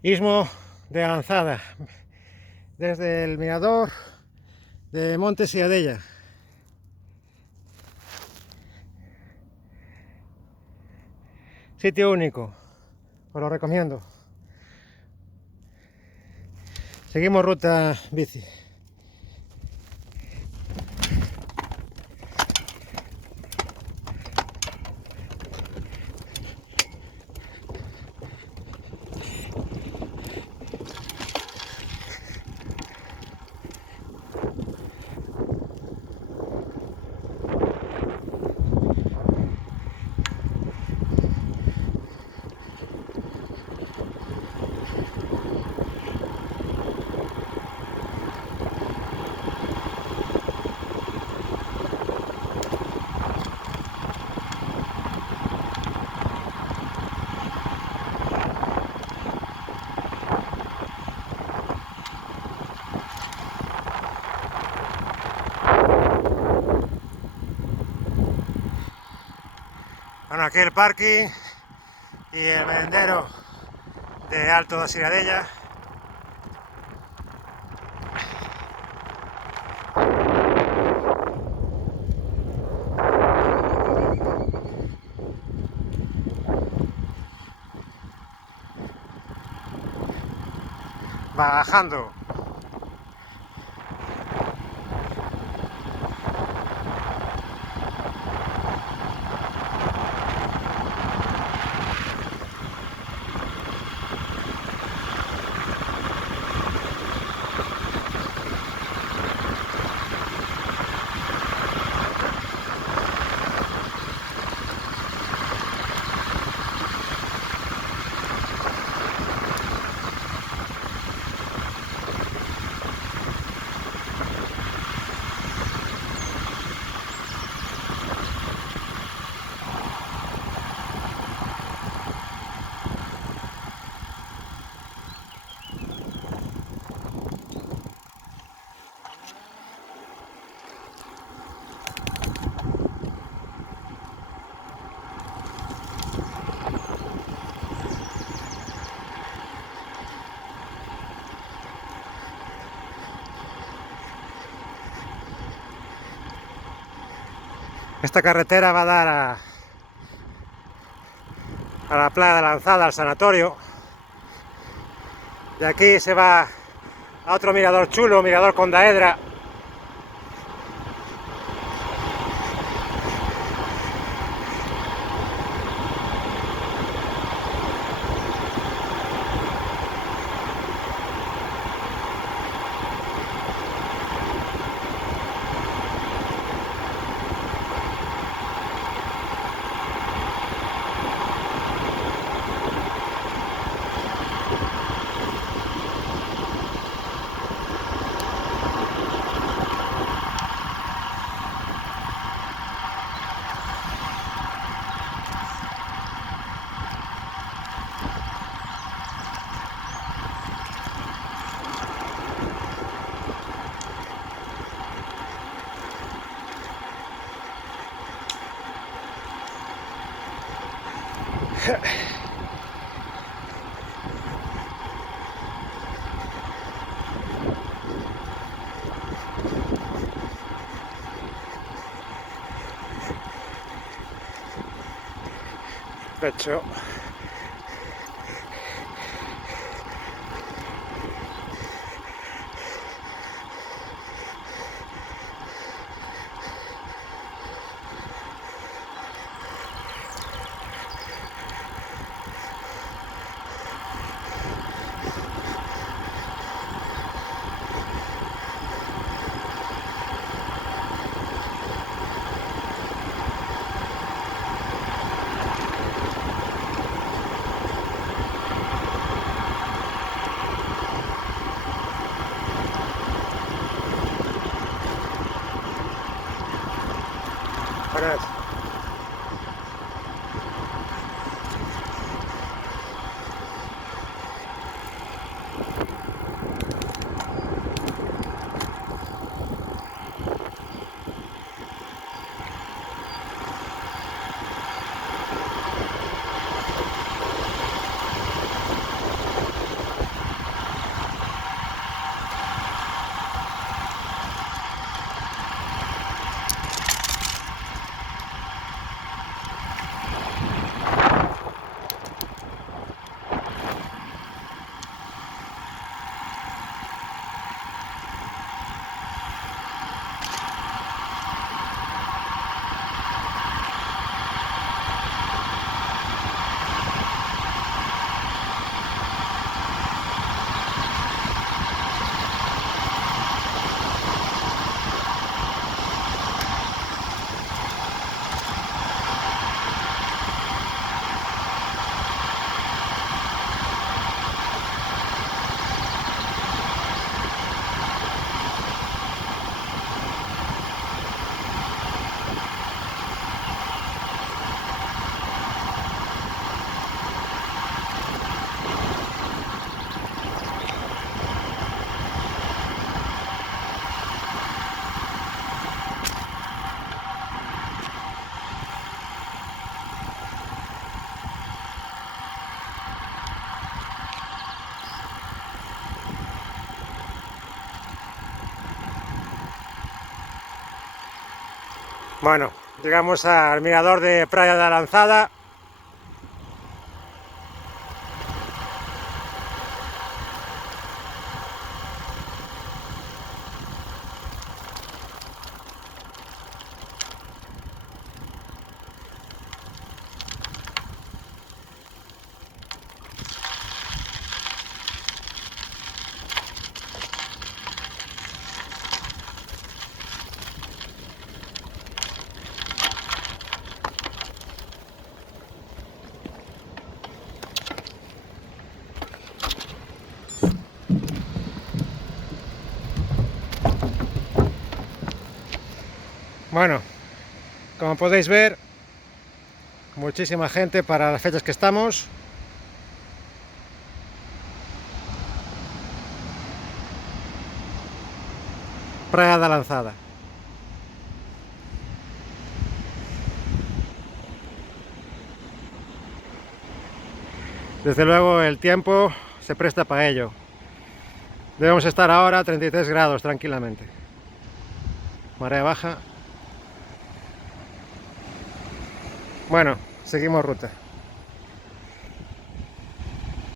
Istmo de Lanzada, desde el mirador de Monte Siadella. Sitio único, os lo recomiendo. Seguimos ruta bici. Bueno, aquí el parking y el merendero de Alto de Siradella. Bajando. Esta carretera va a dar a la playa de Lanzada, al sanatorio. De aquí se va a otro mirador chulo, mirador Condaedra. Pecho. Bueno, llegamos al mirador de Praia da Lanzada. Bueno, como podéis ver, muchísima gente para las fechas que estamos. Praia da Lanzada. Desde luego el tiempo se presta para ello. Debemos estar ahora a 33 grados tranquilamente. Marea baja. Bueno, seguimos ruta.